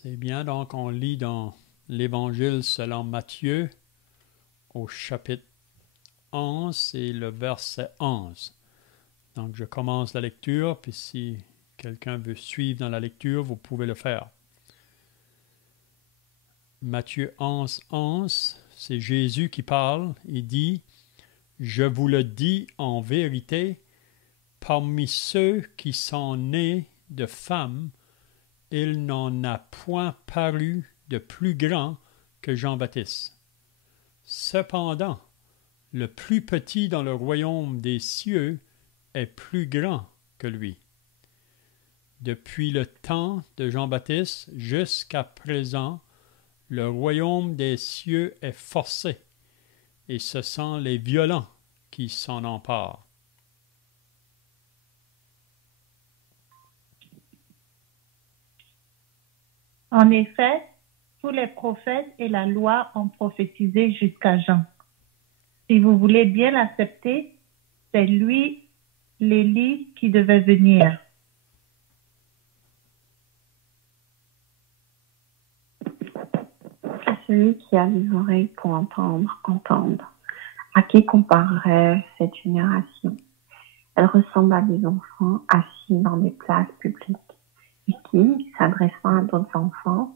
C'est bien, donc on lit dans l'Évangile selon Matthieu au chapitre 11 et le verset 11. Donc je commence la lecture, puis si quelqu'un veut suivre dans la lecture, vous pouvez le faire. Matthieu 11, 11, c'est Jésus qui parle. Il dit « Je vous le dis en vérité, parmi ceux qui sont nés de femmes, il n'en a point paru de plus grand que Jean-Baptiste. Cependant, le plus petit dans le royaume des cieux est plus grand que lui. Depuis le temps de Jean-Baptiste jusqu'à présent, le royaume des cieux est forcé, et ce sont les violents qui s'en emparent. » En effet, tous les prophètes et la loi ont prophétisé jusqu'à Jean. Si vous voulez bien l'accepter, c'est lui, l'Élie, qui devait venir. À celui qui a les oreilles pour entendre, entende. À qui comparerait cette génération? Elle ressemble à des enfants assis dans des places publiques. Et qui, s'adressant à d'autres enfants,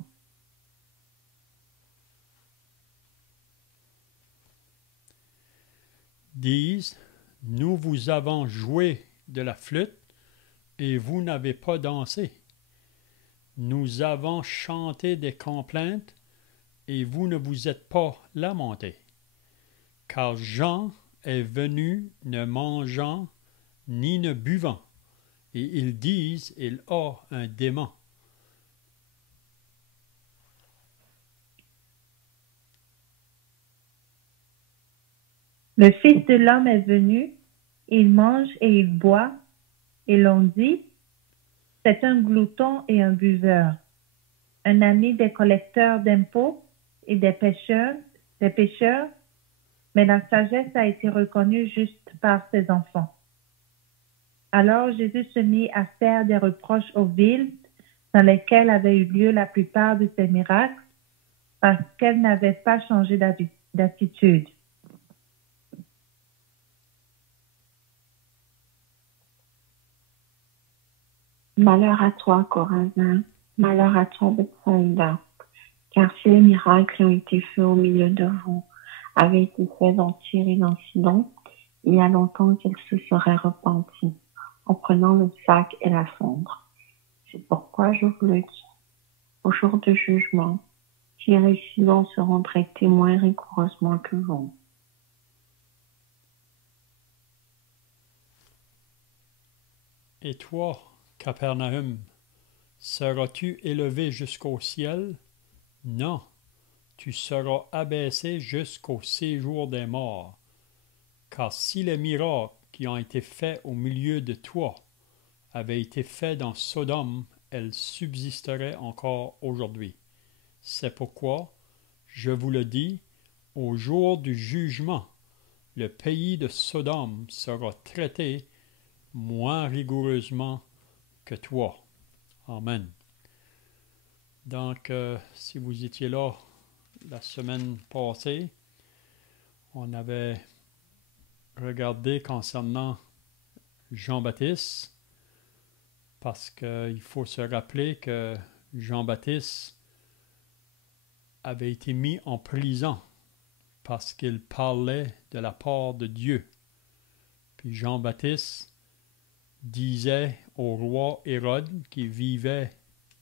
disent « Nous vous avons joué de la flûte et vous n'avez pas dansé. Nous avons chanté des complaintes et vous ne vous êtes pas lamentés. Car Jean est venu ne mangeant ni ne buvant, et ils disent il a un démon. » Le Fils de l'homme est venu, il mange et il boit, et l'on dit, c'est un glouton et un buveur, un ami des collecteurs d'impôts et des pécheurs, mais la sagesse a été reconnue juste par ses enfants. Alors Jésus se mit à faire des reproches aux villes dans lesquelles avaient eu lieu la plupart de ses miracles, parce qu'elles n'avaient pas changé d'attitude. malheur à toi, Corazin, malheur à toi, Bethsaïda, car si les miracles qui ont été faits au milieu de vous avaient été faits dans Tyr et dans Sidon, il y a longtemps qu'ils se seraient repentis, en prenant le sac et la cendre. C'est pourquoi je vous le dis. Au jour de jugement, Tyr et Sidon seront traités moins rigoureusement que vous. Et toi, Capernaum, seras-tu élevé jusqu'au ciel? Non, tu seras abaissé jusqu'au séjour des morts. Car si les miracles qui ont été faits au milieu de toi avaient été faits dans Sodome, elles subsisteraient encore aujourd'hui. C'est pourquoi, je vous le dis, au jour du jugement, le pays de Sodome sera traité moins rigoureusement que toi. Amen. Donc, si vous étiez là la semaine passée, on avait regardé concernant Jean-Baptiste, parce qu'il faut se rappeler que Jean-Baptiste avait été mis en prison parce qu'il parlait de la part de Dieu. Puis Jean-Baptiste disait au roi Hérode, qui vivait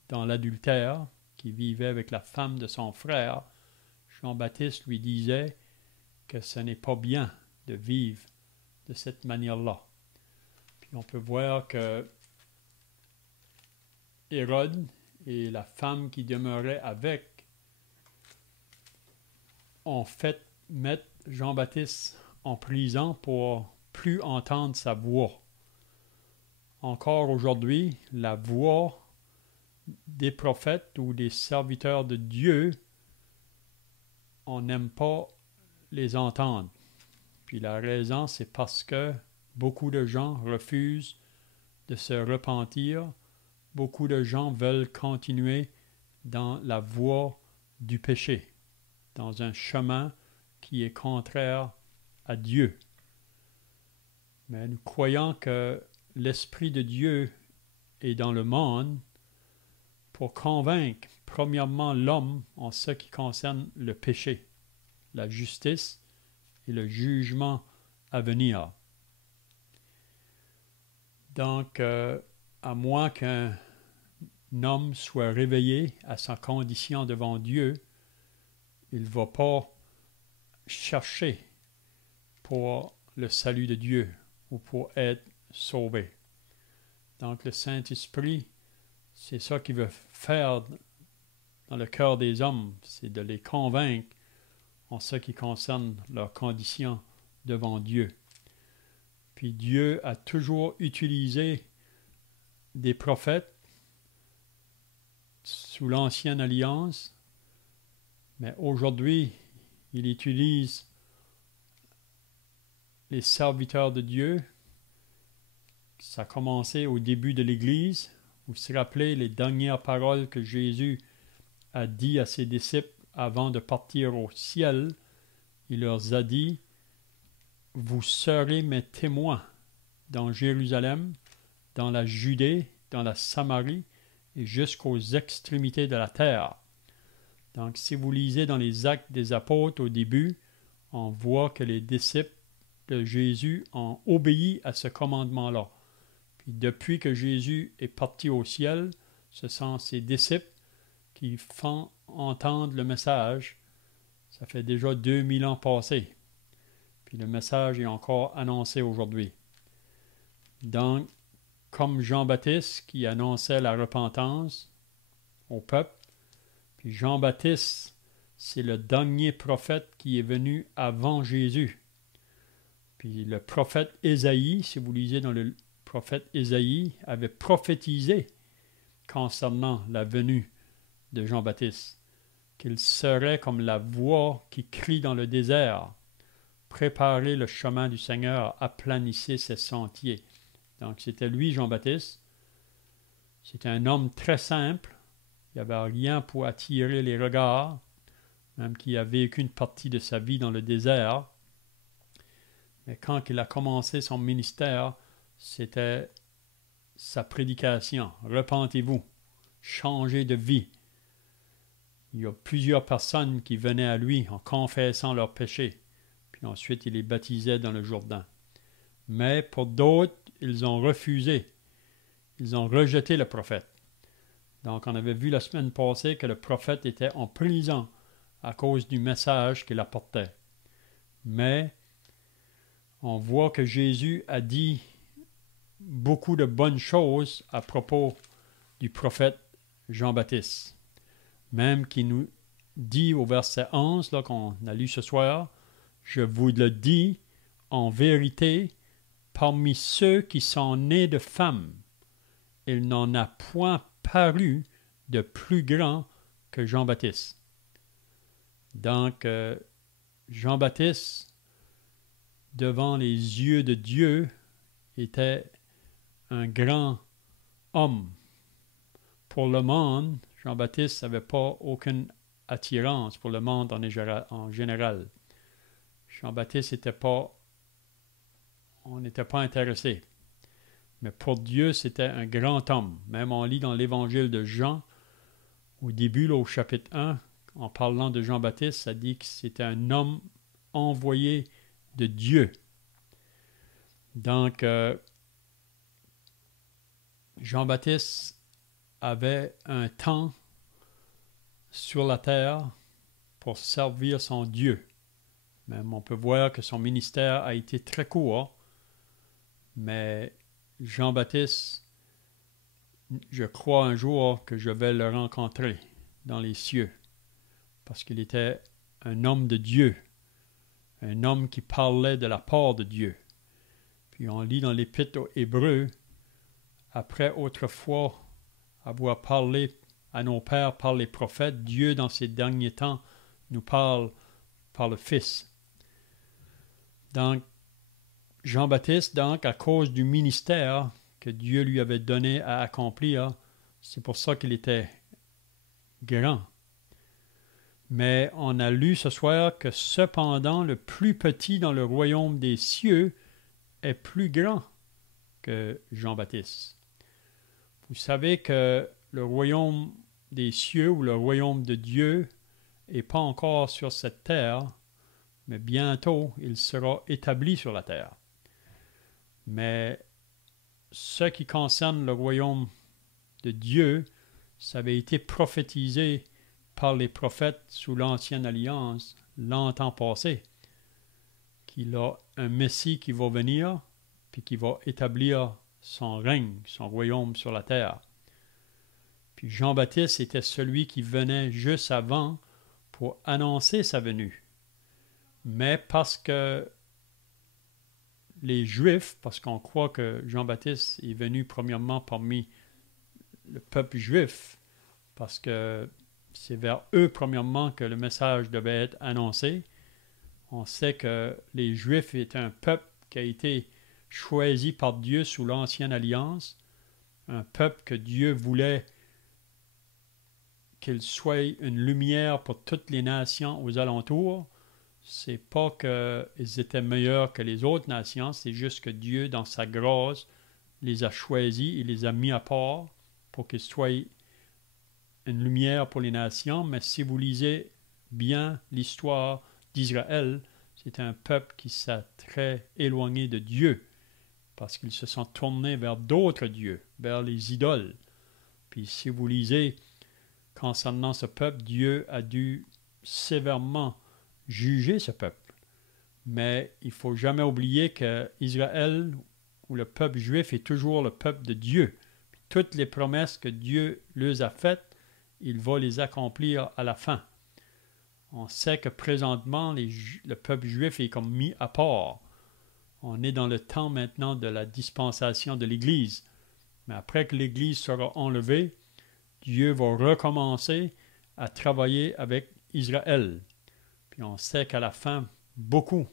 dans l'adultère, qui vivait avec la femme de son frère, Jean-Baptiste lui disait que ce n'est pas bien de vivre de cette manière-là. Puis on peut voir que Hérode et la femme qui demeurait avec ont fait mettre Jean-Baptiste en prison pour plus entendre sa voix. Encore aujourd'hui, la voix des prophètes ou des serviteurs de Dieu, on n'aime pas les entendre. Puis la raison, c'est parce que beaucoup de gens refusent de se repentir. Beaucoup de gens veulent continuer dans la voie du péché, dans un chemin qui est contraire à Dieu. Mais nous croyons que l'Esprit de Dieu est dans le monde pour convaincre, premièrement, l'homme en ce qui concerne le péché, la justice et le jugement à venir. Donc, à moins qu'un homme soit réveillé à sa condition devant Dieu, il ne va pas chercher pour le salut de Dieu ou pour être sauvé. Donc, le Saint-Esprit, c'est ça qu'il veut faire dans le cœur des hommes, c'est de les convaincre en ce qui concerne leur condition devant Dieu. Puis Dieu a toujours utilisé des prophètes sous l'Ancienne Alliance, mais aujourd'hui, il utilise les serviteurs de Dieu. Ça a commencé au début de l'Église. Vous vous rappelez les dernières paroles que Jésus a dit à ses disciples avant de partir au ciel. Il leur a dit, « Vous serez mes témoins dans Jérusalem, dans la Judée, dans la Samarie et jusqu'aux extrémités de la terre. » Donc, si vous lisez dans les Actes des Apôtres au début, on voit que les disciples de Jésus ont obéi à ce commandement-là. Puis depuis que Jésus est parti au ciel, ce sont ses disciples qui font entendre le message. Ça fait déjà 2000 ans passés. Puis le message est encore annoncé aujourd'hui. Donc, comme Jean-Baptiste qui annonçait la repentance au peuple, puis Jean-Baptiste, c'est le dernier prophète qui est venu avant Jésus. Puis le prophète Ésaïe, si vous lisez dans le prophète Ésaïe, avait prophétisé concernant la venue de Jean-Baptiste, qu'il serait comme la voix qui crie dans le désert, préparez le chemin du Seigneur, aplanissez ses sentiers. Donc c'était lui, Jean-Baptiste. C'était un homme très simple. Il n'y avait rien pour attirer les regards, même qu'il a vécu une partie de sa vie dans le désert. Mais quand il a commencé son ministère, c'était sa prédication. Repentez-vous, changez de vie. Il y a plusieurs personnes qui venaient à lui en confessant leurs péchés. Puis ensuite, il les baptisait dans le Jourdain. Mais pour d'autres, ils ont refusé. Ils ont rejeté le prophète. Donc, on avait vu la semaine passée que le prophète était en prison à cause du message qu'il apportait. Mais on voit que Jésus a dit beaucoup de bonnes choses à propos du prophète Jean-Baptiste. Même qu'il nous dit au verset 11, là, qu'on a lu ce soir, « Je vous le dis en vérité, parmi ceux qui sont nés de femmes, il n'en a point paru de plus grand que Jean-Baptiste. » Donc, Jean-Baptiste, devant les yeux de Dieu, était un grand homme. Pour le monde, Jean-Baptiste n'avait pas aucune attirance pour le monde en général. Jean-Baptiste on n'était pas intéressé. Mais pour Dieu, c'était un grand homme. Même on lit dans l'évangile de Jean, au début, là, au chapitre 1, en parlant de Jean-Baptiste, ça dit que c'était un homme envoyé de Dieu. Donc, Jean-Baptiste avait un temps sur la terre pour servir son Dieu. Même on peut voir que son ministère a été très court, mais Jean-Baptiste, je crois un jour que je vais le rencontrer dans les cieux, parce qu'il était un homme de Dieu, un homme qui parlait de la part de Dieu. Puis on lit dans l'Épître aux Hébreux, après autrefois avoir parlé à nos pères par les prophètes, Dieu dans ces derniers temps nous parle par le Fils. Donc, Jean-Baptiste, donc, à cause du ministère que Dieu lui avait donné à accomplir, c'est pour ça qu'il était grand. Mais on a lu ce soir que cependant le plus petit dans le royaume des cieux est plus grand que Jean-Baptiste. Vous savez que le royaume des cieux ou le royaume de Dieu n'est pas encore sur cette terre, mais bientôt il sera établi sur la terre. Mais ce qui concerne le royaume de Dieu, ça avait été prophétisé par les prophètes sous l'Ancienne Alliance longtemps passé, qu'il a un Messie qui va venir, puis qui va établir son règne, son royaume sur la terre. Puis Jean-Baptiste était celui qui venait juste avant pour annoncer sa venue. Mais parce que les Juifs, parce qu'on croit que Jean-Baptiste est venu premièrement parmi le peuple juif, parce que c'est vers eux premièrement que le message devait être annoncé. On sait que les Juifs étaient un peuple qui a été choisi par Dieu sous l'Ancienne Alliance, un peuple que Dieu voulait qu'il soit une lumière pour toutes les nations aux alentours. C'est pas qu'ils étaient meilleurs que les autres nations, c'est juste que Dieu, dans sa grâce, les a choisis et les a mis à part pour qu'ils soient une lumière pour les nations. Mais si vous lisez bien l'histoire d'Israël, c'est un peuple qui s'est très éloigné de Dieu parce qu'ils se sont tournés vers d'autres dieux, vers les idoles. Puis si vous lisez concernant ce peuple, Dieu a dû sévèrement juger ce peuple. Mais il ne faut jamais oublier que Israël ou le peuple juif est toujours le peuple de Dieu. Puis toutes les promesses que Dieu leur a faites, il va les accomplir à la fin. On sait que présentement, le peuple juif est comme mis à part. On est dans le temps maintenant de la dispensation de l'Église. Mais après que l'Église sera enlevée, Dieu va recommencer à travailler avec Israël. Puis on sait qu'à la fin, beaucoup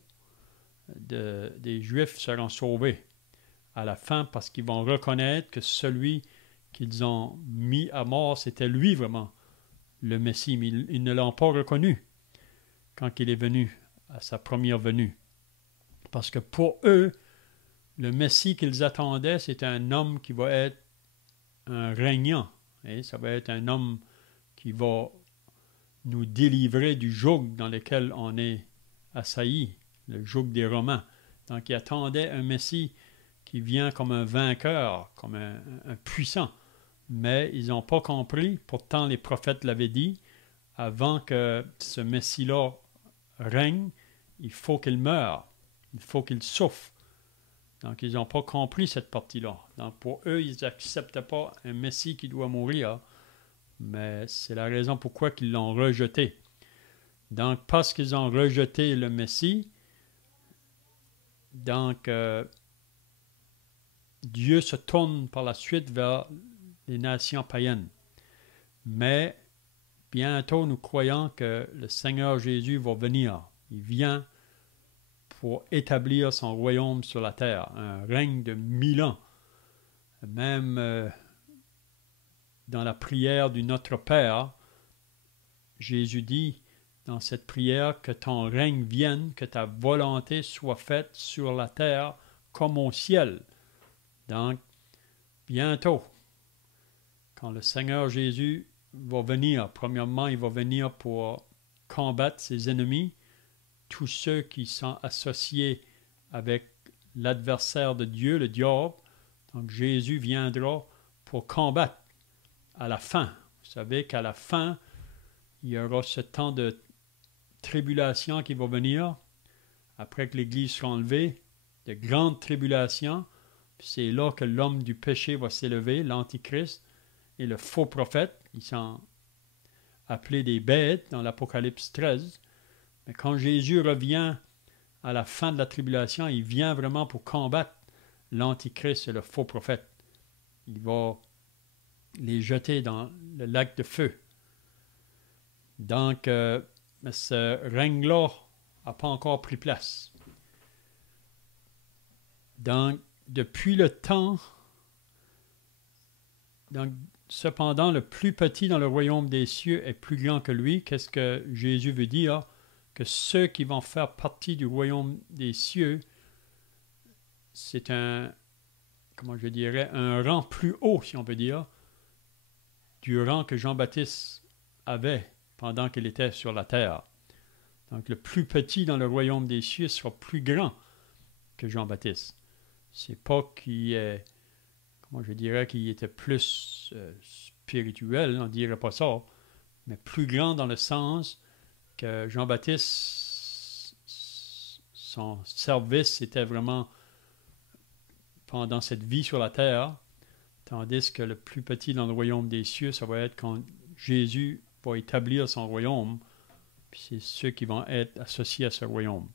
des Juifs seront sauvés. À la fin, parce qu'ils vont reconnaître que celui qu'ils ont mis à mort, c'était lui vraiment, le Messie. Mais ils ne l'ont pas reconnu quand il est venu, à sa première venue. Parce que pour eux, le Messie qu'ils attendaient, c'était un homme qui va être un régnant. Et ça va être un homme qui va nous délivrer du joug dans lequel on est assailli, le joug des Romains. Donc, ils attendaient un Messie qui vient comme un vainqueur, comme un puissant. Mais ils n'ont pas compris, pourtant les prophètes l'avaient dit, avant que ce Messie-là règne, il faut qu'il meure, il faut qu'il souffre. Donc, ils n'ont pas compris cette partie-là. Donc, pour eux, ils n'acceptaient pas un Messie qui doit mourir, mais c'est la raison pourquoi ils l'ont rejeté. Donc, parce qu'ils ont rejeté le Messie, donc, Dieu se tourne par la suite vers les nations païennes. Mais, bientôt, nous croyons que le Seigneur Jésus va venir. Il vient pour établir son royaume sur la terre, un règne de 1000 ans. Même dans la prière du Notre Père, Jésus dit dans cette prière que ton règne vienne, que ta volonté soit faite sur la terre comme au ciel. Donc, bientôt, quand le Seigneur Jésus va venir, premièrement, il va venir pour combattre ses ennemis, tous ceux qui sont associés avec l'adversaire de Dieu, le diable. Donc Jésus viendra pour combattre à la fin. Vous savez qu'à la fin, il y aura ce temps de tribulation qui va venir, après que l'Église sera enlevée, de grandes tribulations. C'est là que l'homme du péché va s'élever, l'Antichrist et le faux prophète. Ils sont appelés des bêtes dans l'Apocalypse 13. Mais quand Jésus revient à la fin de la tribulation, il vient vraiment pour combattre l'Antichrist et le faux prophète. Il va les jeter dans le lac de feu. Donc, ce règne-là n'a pas encore pris place. Donc, depuis le temps, donc, cependant, le plus petit dans le royaume des cieux est plus grand que lui. Qu'est-ce que Jésus veut dire? Que ceux qui vont faire partie du royaume des cieux, c'est un, comment je dirais, un rang plus haut, si on peut dire, du rang que Jean-Baptiste avait pendant qu'il était sur la terre. Donc, le plus petit dans le royaume des cieux sera plus grand que Jean-Baptiste. C'est pas qu'il est, comment je dirais, qu'il était plus spirituel, on ne dirait pas ça, mais plus grand dans le sens que Jean-Baptiste, son service était vraiment pendant cette vie sur la terre, tandis que le plus petit dans le royaume des cieux, ça va être quand Jésus va établir son royaume, puis c'est ceux qui vont être associés à ce royaume.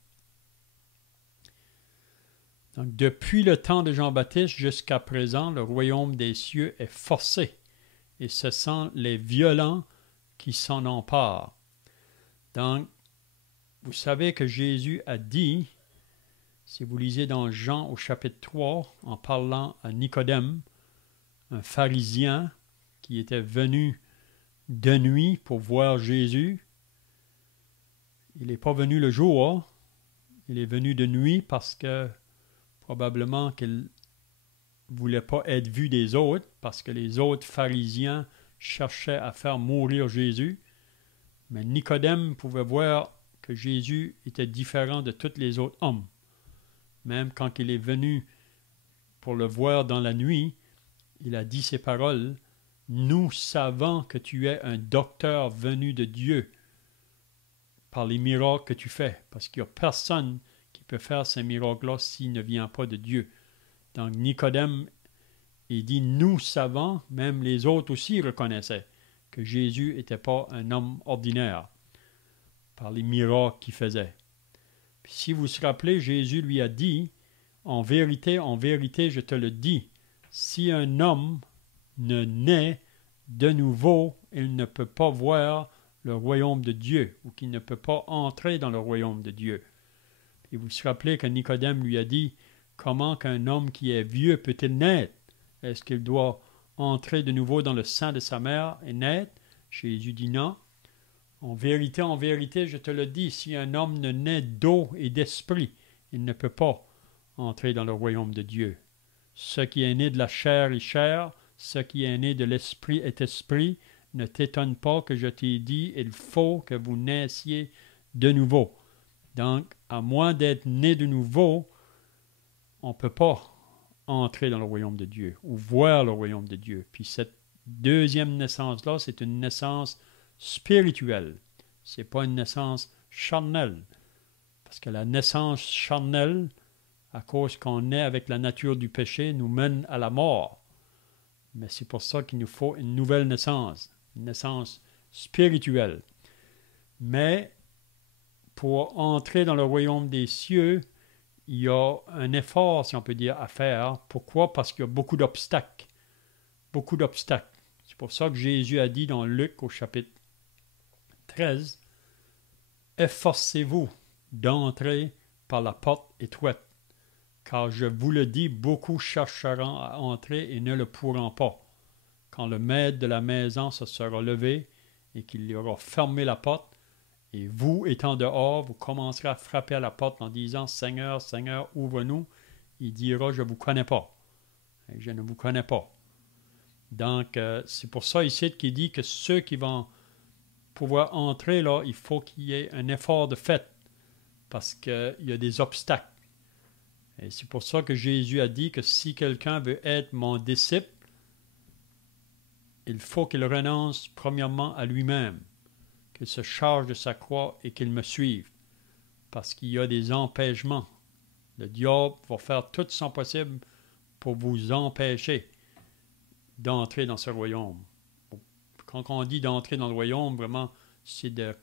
Donc, depuis le temps de Jean-Baptiste jusqu'à présent, le royaume des cieux est forcé, et ce sont les violents qui s'en emparent. Donc, vous savez que Jésus a dit, si vous lisez dans Jean au chapitre 3, en parlant à Nicodème, un pharisien qui était venu de nuit pour voir Jésus, il n'est pas venu le jour, il est venu de nuit parce que probablement qu'il ne voulait pas être vu des autres, parce que les autres pharisiens cherchaient à faire mourir Jésus. Mais Nicodème pouvait voir que Jésus était différent de tous les autres hommes. Même quand il est venu pour le voir dans la nuit, il a dit ces paroles, « Nous savons que tu es un docteur venu de Dieu par les miracles que tu fais, parce qu'il n'y a personne qui peut faire ces miracles-là s'il ne vient pas de Dieu. » Donc Nicodème, il dit, « Nous savons, même les autres aussi reconnaissaient que Jésus n'était pas un homme ordinaire par les miracles qu'il faisait. » Puis si vous vous rappelez, Jésus lui a dit, « En vérité, je te le dis, si un homme ne naît de nouveau, il ne peut pas voir le royaume de Dieu, ou qu'il ne peut pas entrer dans le royaume de Dieu. » Et vous vous rappelez que Nicodème lui a dit, « Comment qu'un homme qui est vieux peut-il naître? Est-ce qu'il doit entrer de nouveau dans le sein de sa mère et naître? » Jésus dit non. « En vérité, je te le dis, si un homme ne naît d'eau et d'esprit, il ne peut pas entrer dans le royaume de Dieu. Ce qui est né de la chair est chair, ce qui est né de l'esprit est esprit. Ne t'étonne pas que je t'ai dit, il faut que vous naissiez de nouveau. » Donc, à moins d'être né de nouveau, on ne peut pas entrer dans le royaume de Dieu ou voir le royaume de Dieu. Puis cette deuxième naissance-là, c'est une naissance spirituelle. Ce n'est pas une naissance charnelle. Parce que la naissance charnelle, à cause qu'on est avec la nature du péché, nous mène à la mort. Mais c'est pour ça qu'il nous faut une nouvelle naissance, une naissance spirituelle. Mais pour entrer dans le royaume des cieux, il y a un effort, si on peut dire, à faire. Pourquoi? Parce qu'il y a beaucoup d'obstacles. Beaucoup d'obstacles. C'est pour ça que Jésus a dit dans Luc au chapitre 13, « Efforcez-vous d'entrer par la porte étroite, car je vous le dis, beaucoup chercheront à entrer et ne le pourront pas. Quand le maître de la maison se sera levé et qu'il y aura fermé la porte, et vous, étant dehors, vous commencerez à frapper à la porte en disant, « Seigneur, Seigneur, ouvre-nous. » Il dira, « Je ne vous connais pas. » Et je ne vous connais pas. Donc, c'est pour ça ici qu'il dit que ceux qui vont pouvoir entrer, là, il faut qu'il y ait un effort de fait, parce qu'il y a des obstacles. Et c'est pour ça que Jésus a dit que si quelqu'un veut être mon disciple, il faut qu'il renonce premièrement à lui-même, qu'il se charge de sa croix et qu'il me suive, parce qu'il y a des empêchements. Le diable va faire tout son possible pour vous empêcher d'entrer dans ce royaume. Quand on dit d'entrer dans le royaume, vraiment, c'est de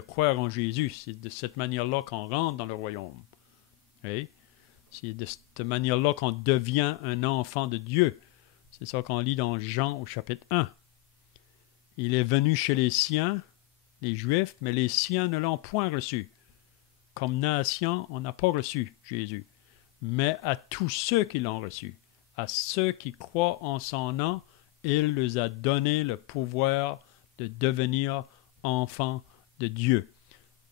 croire en Jésus. C'est de cette manière-là qu'on rentre dans le royaume. Oui? C'est de cette manière-là qu'on devient un enfant de Dieu. C'est ça qu'on lit dans Jean au chapitre 1. Il est venu chez les siens, les Juifs, mais les siens ne l'ont point reçu. Comme nation, on n'a pas reçu Jésus, mais à tous ceux qui l'ont reçu, à ceux qui croient en son nom il leur a donné le pouvoir de devenir enfants de Dieu.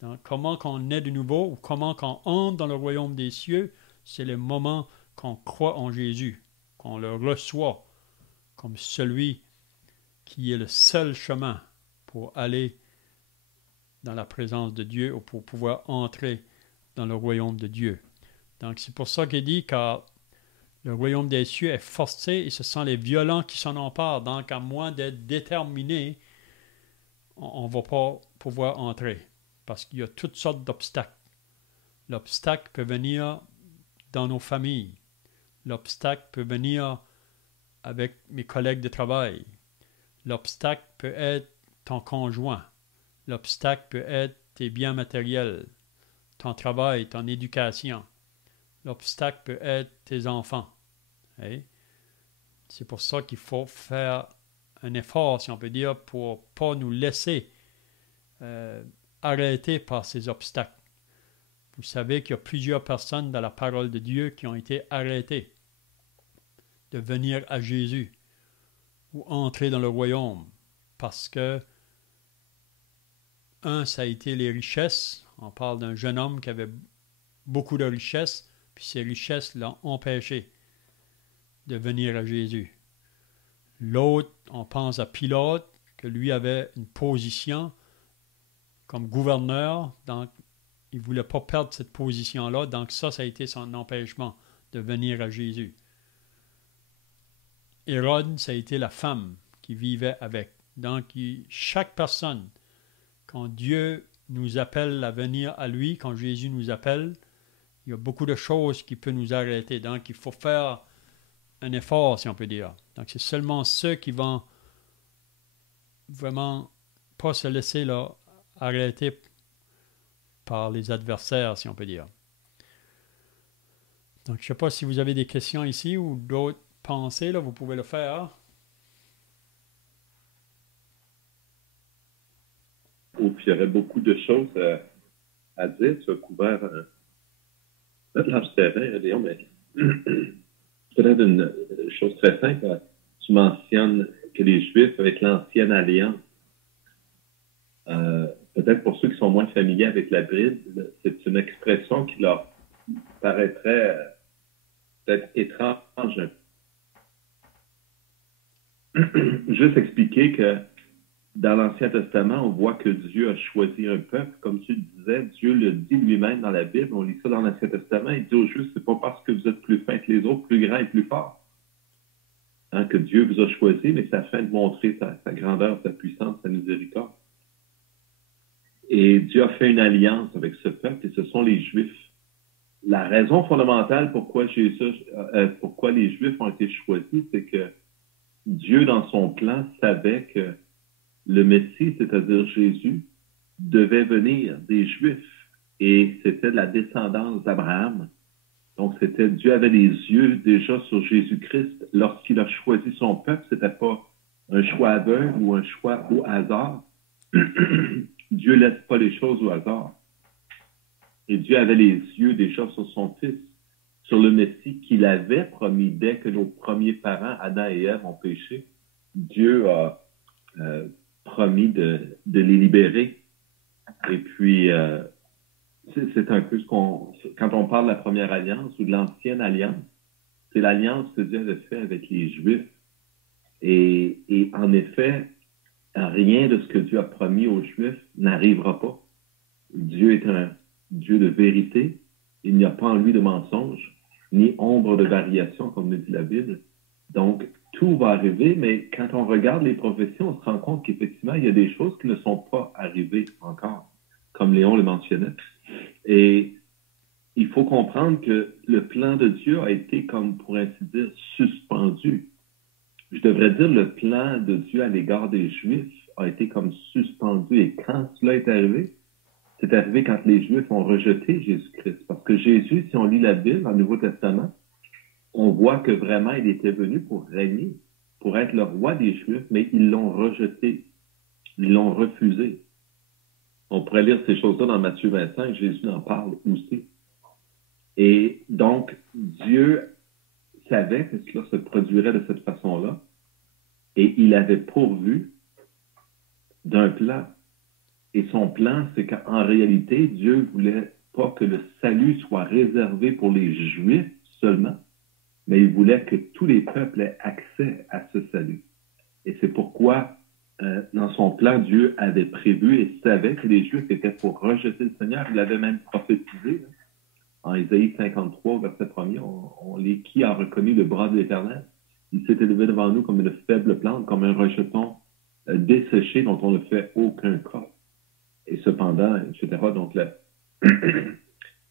Donc, comment qu'on est de nouveau ou comment qu'on entre dans le royaume des cieux, c'est le moment qu'on croit en Jésus, qu'on le reçoit comme celui qui est le seul chemin pour aller dans la présence de Dieu ou pour pouvoir entrer dans le royaume de Dieu. Donc, c'est pour ça qu'il dit que le royaume des cieux est forcé et ce sont les violents qui s'en emparent. Donc, à moins d'être déterminés, on ne va pas pouvoir entrer parce qu'il y a toutes sortes d'obstacles. L'obstacle peut venir dans nos familles. L'obstacle peut venir avec mes collègues de travail. L'obstacle peut être ton conjoint. L'obstacle peut être tes biens matériels, ton travail, ton éducation. L'obstacle peut être tes enfants. Hey? C'est pour ça qu'il faut faire un effort, si on peut dire, pour ne pas nous laisser arrêter par ces obstacles. Vous savez qu'il y a plusieurs personnes dans la parole de Dieu qui ont été arrêtées de venir à Jésus ou entrer dans le royaume parce que, ça a été les richesses. On parle d'un jeune homme qui avait beaucoup de richesses, puis ces richesses l'ont empêché de venir à Jésus. L'autre, on pense à Pilate, que lui avait une position comme gouverneur, donc il ne voulait pas perdre cette position-là, donc ça a été son empêchement de venir à Jésus. Hérode, ça a été la femme qui vivait avec. Donc, chaque personne, quand Dieu nous appelle à venir à lui, quand Jésus nous appelle, il y a beaucoup de choses qui peuvent nous arrêter. Donc, il faut faire un effort, si on peut dire. Donc, c'est seulement ceux qui vont vraiment pas se laisser là, arrêter par les adversaires, si on peut dire. Donc, je ne sais pas si vous avez des questions ici ou d'autres pensées, là, vous pouvez le faire. Puis il y aurait beaucoup de choses à dire. Tu as couvert un large terrain, Léon, mais peut-être une chose très simple. Tu mentionnes que les Juifs, avec l'ancienne alliance, peut-être pour ceux qui sont moins familiers avec la Bible, c'est une expression qui leur paraîtrait peut-être étrange. Juste expliquer que dans l'Ancien Testament, on voit que Dieu a choisi un peuple. Comme tu le disais, Dieu le dit lui-même dans la Bible. On lit ça dans l'Ancien Testament. Il dit aux Juifs, c'est pas parce que vous êtes plus fins que les autres, plus grands et plus forts, que Dieu vous a choisi, mais c'est afin de montrer sa grandeur, sa puissance, sa miséricorde. Et Dieu a fait une alliance avec ce peuple, et ce sont les Juifs. La raison fondamentale pourquoi les Juifs ont été choisis, c'est que Dieu, dans son plan, savait que le Messie, c'est-à-dire Jésus, devait venir des Juifs. Et c'était de la descendance d'Abraham. Donc, Dieu avait les yeux déjà sur Jésus-Christ. Lorsqu'il a choisi son peuple, c'était pas un choix aveugle ou un choix au hasard. Dieu laisse pas les choses au hasard. Et Dieu avait les yeux déjà sur son Fils, sur le Messie qu'il avait promis dès que nos premiers parents, Adam et Ève, ont péché. Dieu a promis de les libérer. Et puis, c'est un peu quand on parle de la première alliance ou de l'ancienne alliance, c'est l'alliance que Dieu avait fait avec les Juifs. Et en effet, rien de ce que Dieu a promis aux Juifs n'arrivera pas. Dieu est un Dieu de vérité. Il n'y a pas en lui de mensonge, ni ombre de variation, comme nous dit la Bible. Donc, tout va arriver, mais quand on regarde les prophéties, on se rend compte qu'effectivement, il y a des choses qui ne sont pas arrivées encore, comme Léon le mentionnait. Et il faut comprendre que le plan de Dieu a été, comme pour ainsi dire, suspendu. Je devrais dire le plan de Dieu à l'égard des Juifs a été comme suspendu. Et quand cela est arrivé, c'est arrivé quand les Juifs ont rejeté Jésus-Christ. Parce que Jésus, si on lit la Bible, dans le Nouveau Testament, on voit que vraiment, il était venu pour régner, pour être le roi des Juifs, mais ils l'ont rejeté. Ils l'ont refusé. On pourrait lire ces choses-là dans Matthieu 25, Jésus en parle aussi. Et donc, Dieu savait que cela se produirait de cette façon-là. Et il avait pourvu d'un plan. Et son plan, c'est qu'en réalité, Dieu ne voulait pas que le salut soit réservé pour les Juifs seulement, mais il voulait que tous les peuples aient accès à ce salut. Et c'est pourquoi, dans son plan, Dieu avait prévu et savait que les Juifs étaient pour rejeter le Seigneur. Il l'avait même prophétisé. Hein. En Isaïe 53, verset 1er, on lit « Qui a reconnu le bras de l'Éternel? Il s'est élevé devant nous comme une faible plante, comme un rejeton desséché dont on ne fait aucun cas. » Et cependant, etc.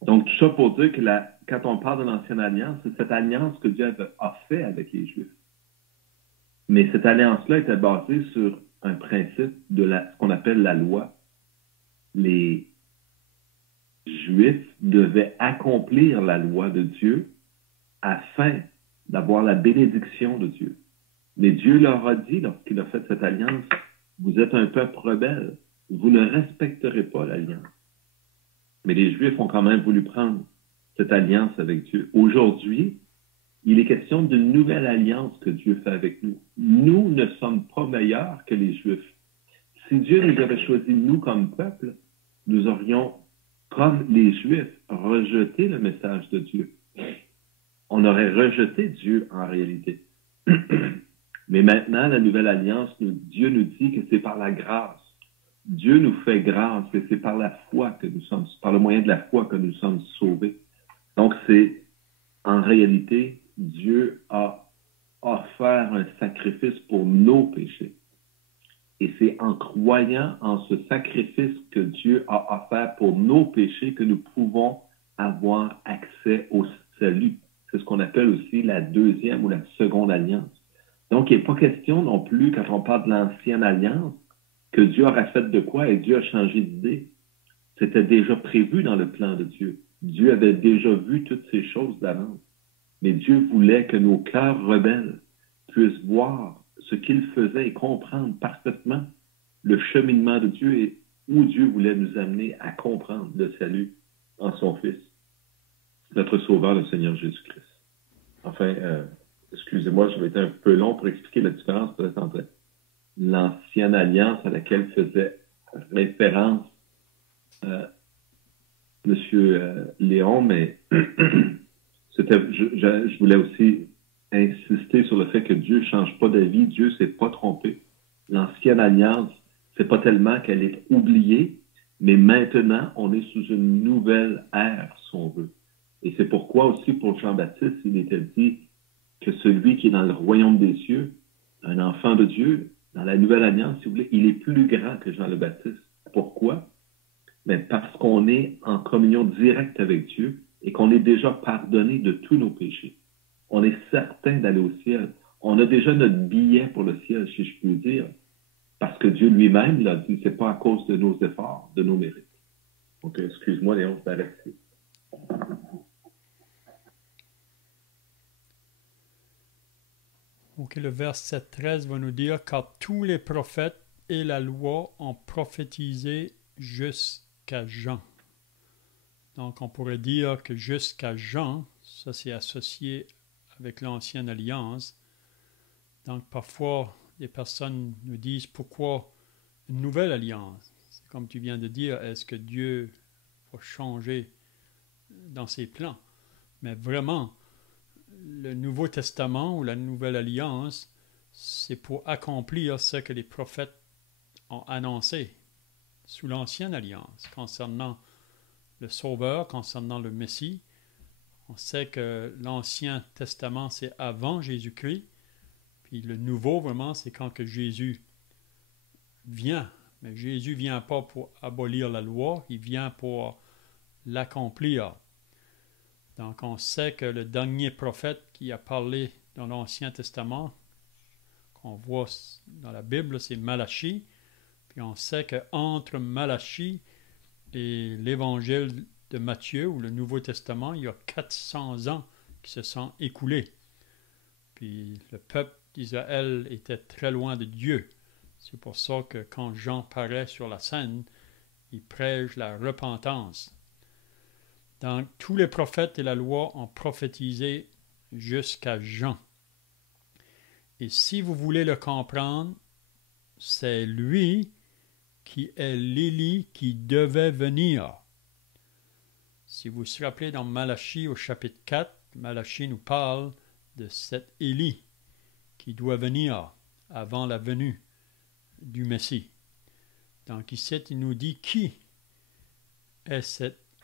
Donc, tout ça pour dire que quand on parle de l'ancienne alliance, c'est cette alliance que Dieu a fait avec les Juifs. Mais cette alliance-là était basée sur un principe de ce qu'on appelle la loi. Les Juifs devaient accomplir la loi de Dieu afin d'avoir la bénédiction de Dieu. Mais Dieu leur a dit, lorsqu'il a fait cette alliance, vous êtes un peuple rebelle, vous ne respecterez pas l'alliance. Mais les Juifs ont quand même voulu prendre cette alliance avec Dieu. Aujourd'hui, il est question d'une nouvelle alliance que Dieu fait avec nous. Nous ne sommes pas meilleurs que les Juifs. Si Dieu nous avait choisi, nous, comme peuple, nous aurions, comme les Juifs, rejeté le message de Dieu. On aurait rejeté Dieu en réalité. Mais maintenant, la nouvelle alliance, Dieu nous dit que c'est par la grâce. Dieu nous fait grâce et c'est par la foi que nous sommes, par le moyen de la foi que nous sommes sauvés. Donc, c'est en réalité, Dieu a offert un sacrifice pour nos péchés. Et c'est en croyant en ce sacrifice que Dieu a offert pour nos péchés que nous pouvons avoir accès au salut. C'est ce qu'on appelle aussi la deuxième ou la seconde alliance. Donc, il n'est pas question non plus, quand on parle de l'ancienne alliance, que Dieu aurait fait de quoi et Dieu a changé d'idée. C'était déjà prévu dans le plan de Dieu. Dieu avait déjà vu toutes ces choses d'avance. Mais Dieu voulait que nos cœurs rebelles puissent voir ce qu'il faisait et comprendre parfaitement le cheminement de Dieu et où Dieu voulait nous amener à comprendre le salut en son Fils, notre Sauveur, le Seigneur Jésus-Christ. Enfin, excusez-moi, je vais être un peu long pour expliquer la différence peut-être entre l'ancienne alliance à laquelle faisait référence M. Léon, mais je voulais aussi insister sur le fait que Dieu ne change pas d'avis, Dieu ne s'est pas trompé. L'ancienne alliance, c'est pas tellement qu'elle est oubliée, mais maintenant, on est sous une nouvelle ère, si on veut. Et c'est pourquoi aussi pour Jean-Baptiste, il était dit que celui qui est dans le royaume des cieux, un enfant de Dieu, dans la nouvelle alliance, si vous voulez, il est plus grand que Jean le Baptiste. Pourquoi? Mais parce qu'on est en communion directe avec Dieu et qu'on est déjà pardonné de tous nos péchés. On est certain d'aller au ciel. On a déjà notre billet pour le ciel, si je puis dire, parce que Dieu lui-même l'a dit, c'est pas à cause de nos efforts, de nos mérites. Donc, excuse-moi, Léon, je vais arrêter. Ok, le verset 13 va nous dire « Car tous les prophètes et la loi ont prophétisé jusqu'à Jean. » Donc, on pourrait dire que jusqu'à Jean, ça c'est associé avec l'ancienne alliance. Donc, parfois, les personnes nous disent pourquoi une nouvelle alliance. C'est comme tu viens de dire, est-ce que Dieu va changer dans ses plans? Mais vraiment, le Nouveau Testament ou la Nouvelle Alliance, c'est pour accomplir ce que les prophètes ont annoncé sous l'Ancienne Alliance concernant le Sauveur, concernant le Messie. On sait que l'Ancien Testament, c'est avant Jésus-Christ, puis le Nouveau, vraiment, c'est quand que Jésus vient. Mais Jésus ne vient pas pour abolir la loi, il vient pour l'accomplir. Donc, on sait que le dernier prophète qui a parlé dans l'Ancien Testament, qu'on voit dans la Bible, c'est Malachie. Puis on sait qu'entre Malachie et l'Évangile de Matthieu, ou le Nouveau Testament, il y a 400 ans qui se sont écoulés. Puis le peuple d'Israël était très loin de Dieu. C'est pour ça que quand Jean paraît sur la scène, il prêche la repentance. Donc, tous les prophètes et la loi ont prophétisé jusqu'à Jean. Et si vous voulez le comprendre, c'est lui qui est l'Élie qui devait venir. Si vous vous rappelez dans Malachie au chapitre 4, Malachie nous parle de cet Élie qui doit venir avant la venue du Messie. Donc ici, il nous dit qui est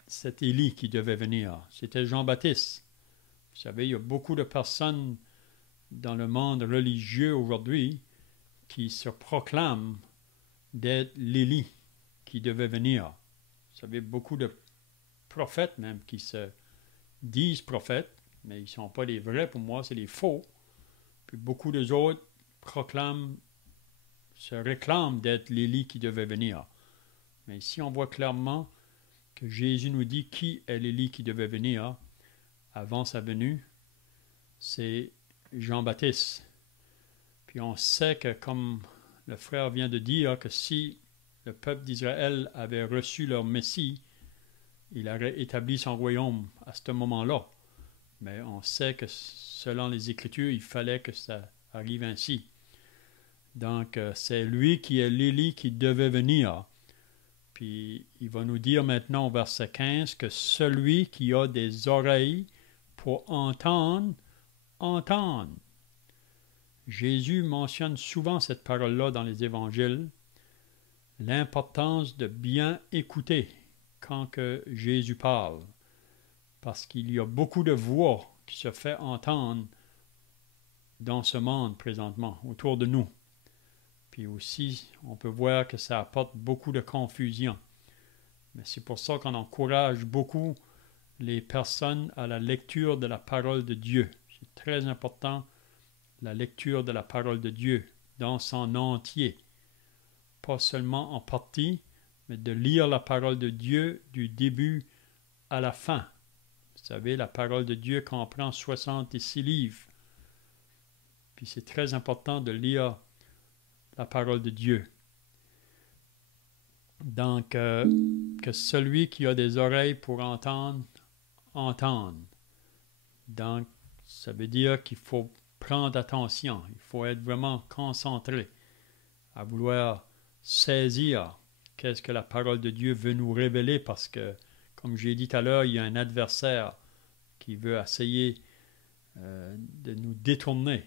cet Élie qui devait venir. C'était Jean-Baptiste. Vous savez, il y a beaucoup de personnes dans le monde religieux aujourd'hui qui se proclament d'être l'Élie qui devait venir. Vous savez, beaucoup de prophètes même qui se disent prophètes, mais ils ne sont pas les vrais pour moi, c'est les faux. Puis beaucoup d'autres proclament, se réclament d'être l'Élie qui devait venir. Mais ici, on voit clairement que Jésus nous dit qui est l'Élie qui devait venir avant sa venue. C'est Jean-Baptiste. Puis on sait que, comme le frère vient de dire, que si le peuple d'Israël avait reçu leur Messie, il aurait établi son royaume à ce moment-là. Mais on sait que selon les Écritures, il fallait que ça arrive ainsi. Donc, c'est lui qui est l'Élie qui devait venir. Puis, il va nous dire maintenant au verset 15 que celui qui a des oreilles pour entendre, entende. Jésus mentionne souvent cette parole-là dans les évangiles, l'importance de bien écouter quand que Jésus parle, parce qu'il y a beaucoup de voix qui se fait entendre dans ce monde présentement, autour de nous. Puis aussi, on peut voir que ça apporte beaucoup de confusion. Mais c'est pour ça qu'on encourage beaucoup les personnes à la lecture de la parole de Dieu. C'est très important, la lecture de la parole de Dieu dans son entier. Pas seulement en partie, mais de lire la parole de Dieu du début à la fin. Vous savez, la parole de Dieu comprend 66 livres. Puis c'est très important de lire la parole de Dieu. Donc, que celui qui a des oreilles pour entendre, entende. Donc, ça veut dire qu'il faut prendre attention, il faut être vraiment concentré à vouloir saisir qu'est-ce que la parole de Dieu veut nous révéler, parce que, comme j'ai dit tout à l'heure, il y a un adversaire qui veut essayer de nous détourner.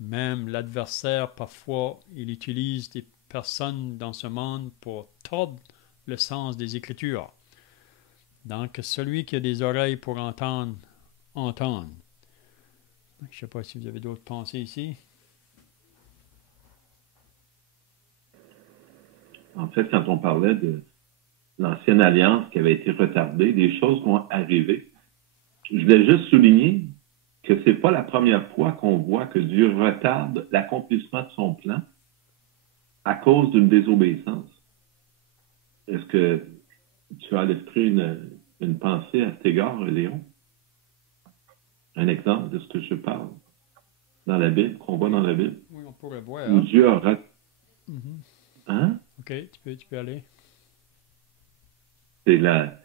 Même l'adversaire, parfois, il utilise des personnes dans ce monde pour tordre le sens des Écritures. Donc, celui qui a des oreilles pour entendre, entende. Je ne sais pas si vous avez d'autres pensées ici. En fait, quand on parlait de l'ancienne alliance qui avait été retardée, des choses vont arriver. Je voulais juste souligner que ce n'est pas la première fois qu'on voit que Dieu retarde l'accomplissement de son plan à cause d'une désobéissance. Est-ce que tu as à l'esprit une pensée à cet égard, Léon? Un exemple de ce que je parle dans la Bible, qu'on voit dans la Bible? Oui, on pourrait voir. Où Dieu a... Hein? OK, tu peux aller. C'est là,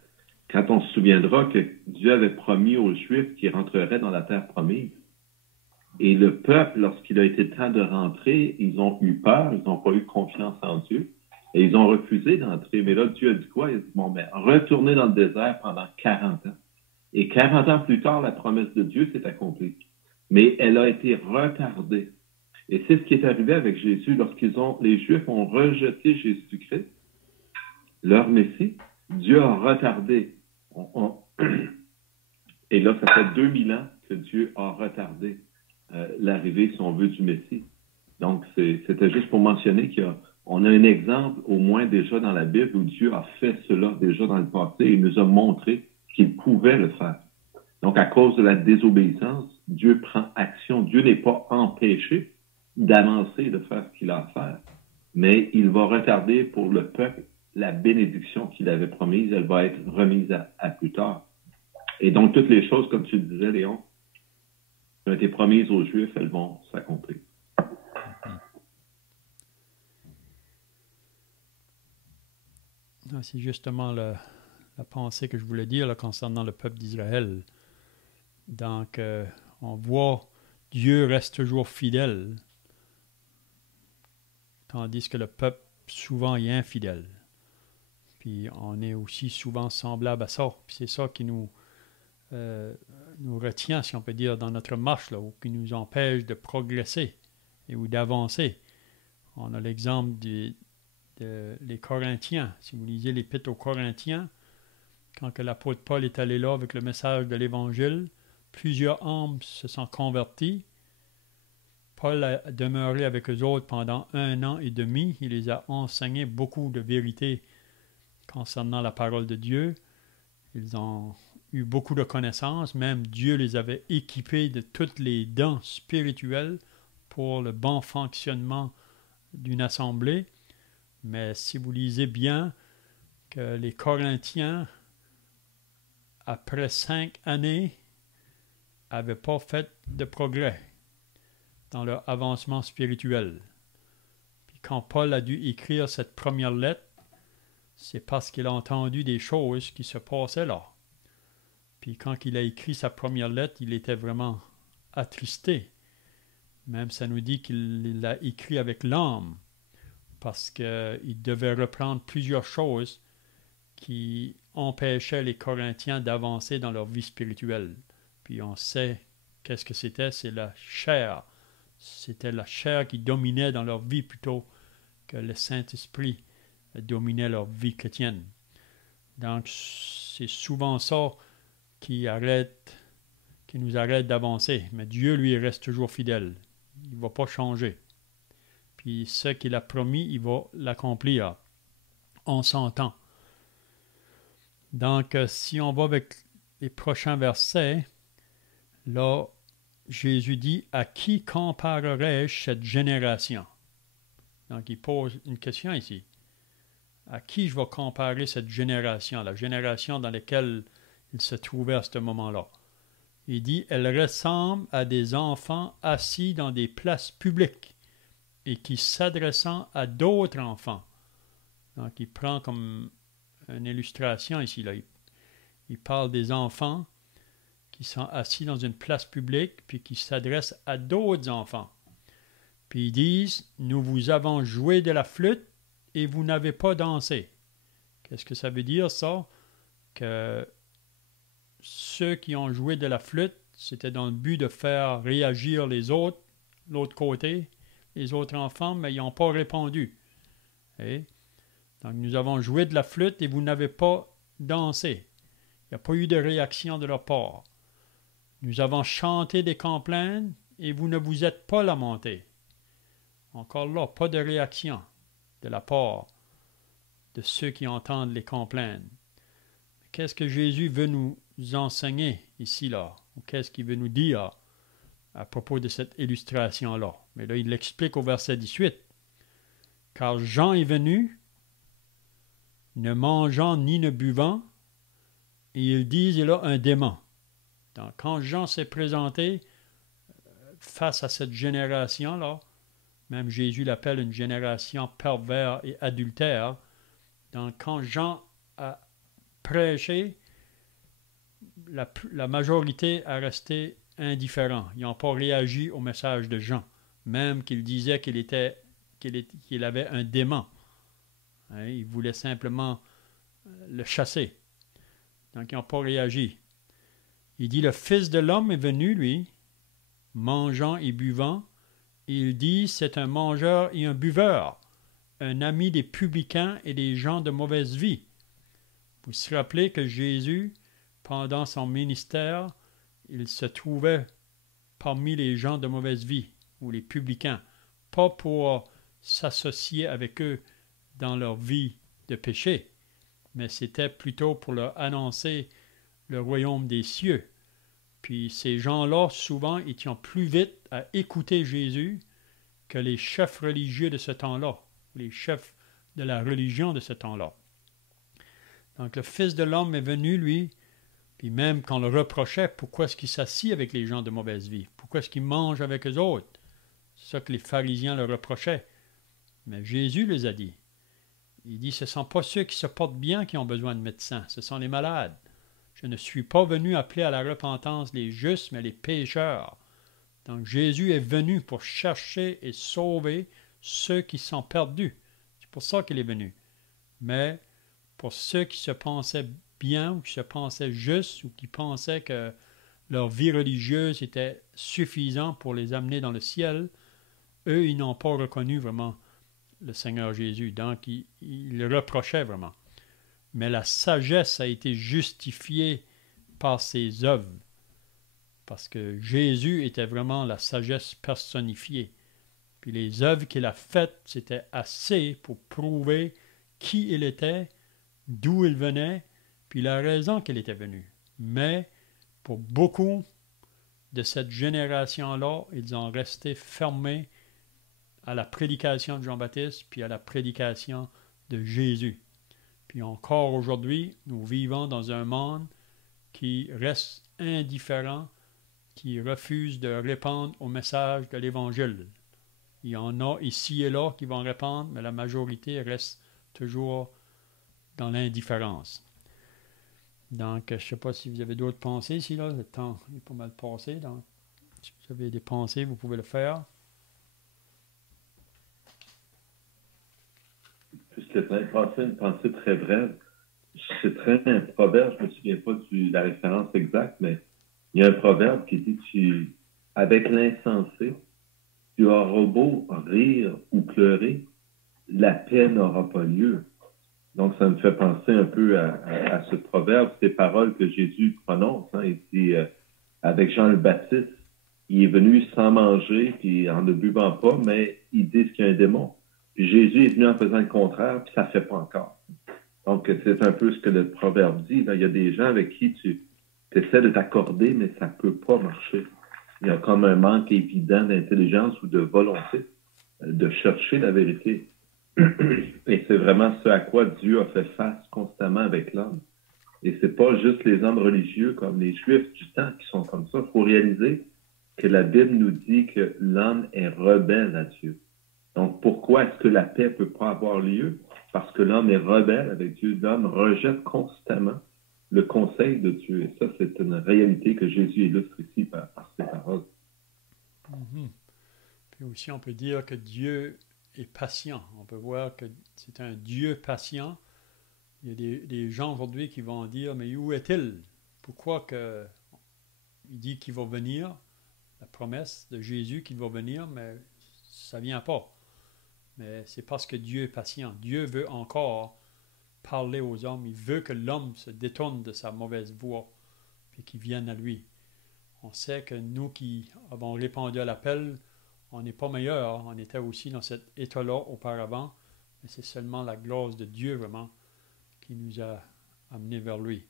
quand on se souviendra que Dieu avait promis aux Juifs qu'ils rentreraient dans la terre promise. Et le peuple, lorsqu'il a été temps de rentrer, ils ont eu peur, ils n'ont pas eu confiance en Dieu. Et ils ont refusé d'entrer. Mais là, Dieu a dit quoi? Il a dit, bon, ben, retournez dans le désert pendant 40 ans. Et 40 ans plus tard, la promesse de Dieu s'est accomplie. Mais elle a été retardée. Et c'est ce qui est arrivé avec Jésus les Juifs ont rejeté Jésus-Christ, leur Messie. Dieu a retardé. Et là, ça fait 2000 ans que Dieu a retardé l'arrivée, si on veut, du Messie. Donc, c'était juste pour mentionner qu'on a un exemple, au moins déjà dans la Bible, où Dieu a fait cela déjà dans le passé et il nous a montré qu'il pouvait le faire. Donc, à cause de la désobéissance, Dieu prend action. Dieu n'est pas empêché d'avancer, de faire ce qu'il a à faire, mais il va retarder pour le peuple la bénédiction qu'il avait promise. Elle va être remise à plus tard. Et donc, toutes les choses, comme tu le disais, Léon, qui ont été promises aux Juifs, elles vont s'accomplir. C'est justement la pensée que je voulais dire là, concernant le peuple d'Israël. Donc, on voit Dieu reste toujours fidèle, tandis que le peuple souvent est infidèle. Puis on est aussi souvent semblable à ça. Puis c'est ça qui nous retient, si on peut dire, dans notre marche, là, ou qui nous empêche de progresser ou d'avancer. On a l'exemple des Corinthiens. Si vous lisez l'Épître aux Corinthiens, quand que l'apôtre Paul est allé là avec le message de l'Évangile, plusieurs âmes se sont converties. Paul a demeuré avec eux autres pendant 1 an et demi. Il les a enseigné beaucoup de vérités concernant la parole de Dieu. Ils ont eu beaucoup de connaissances. Même Dieu les avait équipés de toutes les dons spirituelles pour le bon fonctionnement d'une assemblée. Mais si vous lisez bien que les Corinthiens, après 5 années, n'avaient pas fait de progrès dans leur avancement spirituel. Puis quand Paul a dû écrire cette première lettre, c'est parce qu'il a entendu des choses qui se passaient là. Puis quand il a écrit sa première lettre, il était vraiment attristé. Même ça nous dit qu'il l'a écrit avec l'âme, parce qu'il devait reprendre plusieurs choses qui empêchaient les Corinthiens d'avancer dans leur vie spirituelle. Puis on sait qu'est-ce que c'était, c'est la chair. C'était la chair qui dominait dans leur vie plutôt que le Saint-Esprit dominait leur vie chrétienne. Donc c'est souvent ça qui nous arrête d'avancer. Mais Dieu, lui, reste toujours fidèle. Il ne va pas changer. Puis ce qu'il a promis, il va l'accomplir. On s'entend. Donc, si on va avec les prochains versets, là, Jésus dit, « À qui comparerai-je cette génération? » Donc, il pose une question ici. À qui je vais comparer cette génération, la génération dans laquelle il se trouvait à ce moment-là? Il dit, « Elle ressemble à des enfants assis dans des places publiques et qui s'adressant à d'autres enfants. » Donc, il prend comme une illustration ici. Là. Il parle des enfants qui sont assis dans une place publique puis qui s'adressent à d'autres enfants. Puis ils disent, « Nous vous avons joué de la flûte et vous n'avez pas dansé. » Qu'est-ce que ça veut dire, ça? Que ceux qui ont joué de la flûte, c'était dans le but de faire réagir les autres, l'autre côté, les autres enfants, mais ils n'ont pas répondu. Et donc, nous avons joué de la flûte et vous n'avez pas dansé. Il n'y a pas eu de réaction de leur part. Nous avons chanté des complaintes et vous ne vous êtes pas lamentés. Encore là, pas de réaction de la part de ceux qui entendent les complaintes. Qu'est-ce que Jésus veut nous enseigner ici, là? Ou qu'est-ce qu'il veut nous dire à propos de cette illustration-là? Mais là, il l'explique au verset 18. « Car Jean est venu, ne mangeant ni ne buvant, et ils disent il a un démon. » Donc, quand Jean s'est présenté face à cette génération-là, même Jésus l'appelle une génération pervers et adultère, donc quand Jean a prêché, la majorité a resté indifférent. Ils n'ont pas réagi au message de Jean, même qu'il disait qu'il avait un démon. Hein, il voulait simplement le chasser. Donc, ils n'ont pas réagi. Il dit, le Fils de l'homme est venu, lui, mangeant et buvant, et il dit, c'est un mangeur et un buveur, un ami des publicains et des gens de mauvaise vie. Vous vous rappelez que Jésus, pendant son ministère, il se trouvait parmi les gens de mauvaise vie, ou les publicains, pas pour s'associer avec eux dans leur vie de péché, mais c'était plutôt pour leur annoncer le royaume des cieux. Puis ces gens-là, souvent, étaient plus vite à écouter Jésus que les chefs religieux de ce temps-là, les chefs de la religion de ce temps-là. Donc le Fils de l'homme est venu, lui, puis même qu'on le reprochait, pourquoi est-ce qu'il s'assit avec les gens de mauvaise vie? Pourquoi est-ce qu'il mange avec eux autres? C'est ça que les pharisiens le reprochaient. Mais Jésus les a dit. Il dit, ce ne sont pas ceux qui se portent bien qui ont besoin de médecins, ce sont les malades. Je ne suis pas venu appeler à la repentance les justes, mais les pécheurs. Donc Jésus est venu pour chercher et sauver ceux qui sont perdus. C'est pour ça qu'il est venu. Mais pour ceux qui se pensaient bien ou qui se pensaient justes ou qui pensaient que leur vie religieuse était suffisante pour les amener dans le ciel, eux, ils n'ont pas reconnu vraiment le Seigneur Jésus. Donc, ils le reprochaient vraiment. Mais la sagesse a été justifiée par ses œuvres. Parce que Jésus était vraiment la sagesse personnifiée. Puis les œuvres qu'il a faites, c'était assez pour prouver qui il était, d'où il venait, puis la raison qu'il était venu. Mais pour beaucoup de cette génération-là, ils ont resté fermés à la prédication de Jean-Baptiste, puis à la prédication de Jésus. Puis encore aujourd'hui, nous vivons dans un monde qui reste indifférent, qui refuse de répondre au message de l'Évangile. Il y en a ici et là qui vont répondre, mais la majorité reste toujours dans l'indifférence. Donc, je ne sais pas si vous avez d'autres pensées ici, là. Le temps est pas mal passé. Donc, si vous avez des pensées, vous pouvez le faire. Puisque tu as pensé une pensée très brève, c'est très un proverbe, je ne me souviens pas de la référence exacte, mais il y a un proverbe qui dit avec l'insensé, tu auras beau rire ou pleurer, la paix n'aura pas lieu. Donc, ça me fait penser un peu à ce proverbe, ces paroles que Jésus prononce. Hein. Il dit, avec Jean le Baptiste, il est venu sans manger, puis en ne buvant pas, mais ils disent qu'il y a un démon. Puis Jésus est venu en faisant le contraire, puis ça ne fait pas encore. Donc, c'est un peu ce que le proverbe dit. Là. Il y a des gens avec qui tu essaies de t'accorder, mais ça ne peut pas marcher. Il y a comme un manque évident d'intelligence ou de volonté de chercher la vérité. Et c'est vraiment ce à quoi Dieu a fait face constamment avec l'homme. Et c'est pas juste les hommes religieux comme les Juifs du temps qui sont comme ça. Il faut réaliser que la Bible nous dit que l'homme est rebelle à Dieu. Donc, pourquoi est-ce que la paix ne peut pas avoir lieu? Parce que l'homme est rebelle avec Dieu. L'homme rejette constamment le conseil de Dieu. Et ça, c'est une réalité que Jésus illustre ici par ses paroles. Mm-hmm. Puis aussi, on peut dire que Dieu est patient. On peut voir que c'est un Dieu patient. Il y a des gens aujourd'hui qui vont dire, mais où est-il? Pourquoi il dit qu'il va venir, la promesse de Jésus qu'il va venir, mais ça ne vient pas. Mais c'est parce que Dieu est patient. Dieu veut encore parler aux hommes. Il veut que l'homme se détourne de sa mauvaise voie et qu'il vienne à lui. On sait que nous qui avons répondu à l'appel, on n'est pas meilleurs. On était aussi dans cet état-là auparavant, mais c'est seulement la grâce de Dieu vraiment qui nous a amenés vers lui.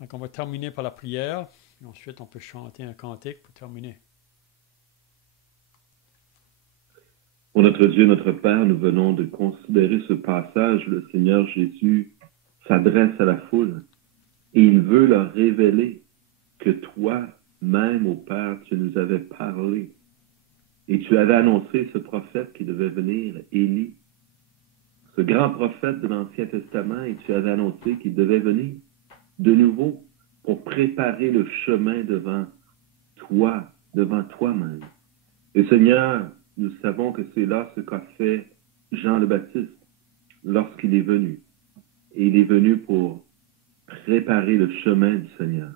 Donc on va terminer par la prière, et ensuite on peut chanter un cantique pour terminer. Pour notre Dieu, notre Père, nous venons de considérer ce passage où le Seigneur Jésus s'adresse à la foule et il veut leur révéler que toi, même au Père, tu nous avais parlé et tu avais annoncé ce prophète qui devait venir, Élie, ce grand prophète de l'Ancien Testament, et tu avais annoncé qu'il devait venir de nouveau pour préparer le chemin devant toi-même. Et Seigneur, nous savons que c'est là ce qu'a fait Jean le Baptiste lorsqu'il est venu. Et il est venu pour préparer le chemin du Seigneur.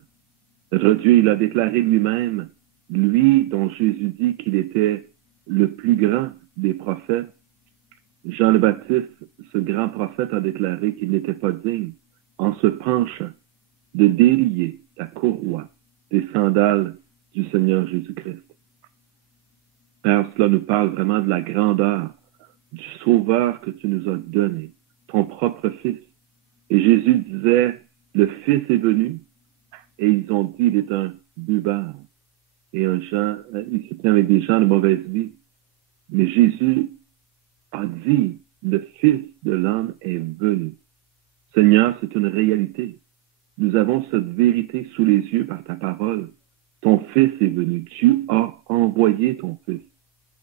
Notre Dieu, il a déclaré lui-même, lui dont Jésus dit qu'il était le plus grand des prophètes. Jean le Baptiste, ce grand prophète, a déclaré qu'il n'était pas digne, en se penchant, de délier la courroie des sandales du Seigneur Jésus-Christ. Père, cela nous parle vraiment de la grandeur du Sauveur que tu nous as donné, ton propre Fils. Et Jésus disait, le Fils est venu, et ils ont dit, il est un buveur. Et il se tient avec des gens de mauvaise vie. Mais Jésus a dit, le Fils de l'homme est venu. Seigneur, c'est une réalité. Nous avons cette vérité sous les yeux par ta parole. Ton Fils est venu. Tu as envoyé ton Fils.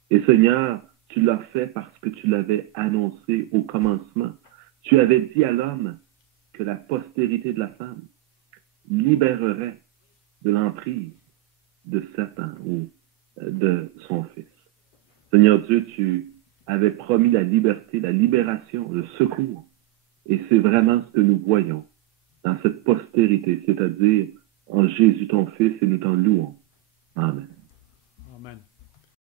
Et Seigneur, tu l'as fait parce que tu l'avais annoncé au commencement. Tu avais dit à l'homme que la postérité de la femme libérerait de l'emprise de Satan ou de son Fils. Seigneur Dieu, tu avais promis la liberté, la libération, le secours. Et c'est vraiment ce que nous voyons dans cette postérité, c'est-à-dire en Jésus ton Fils, et nous t'en louons. Amen.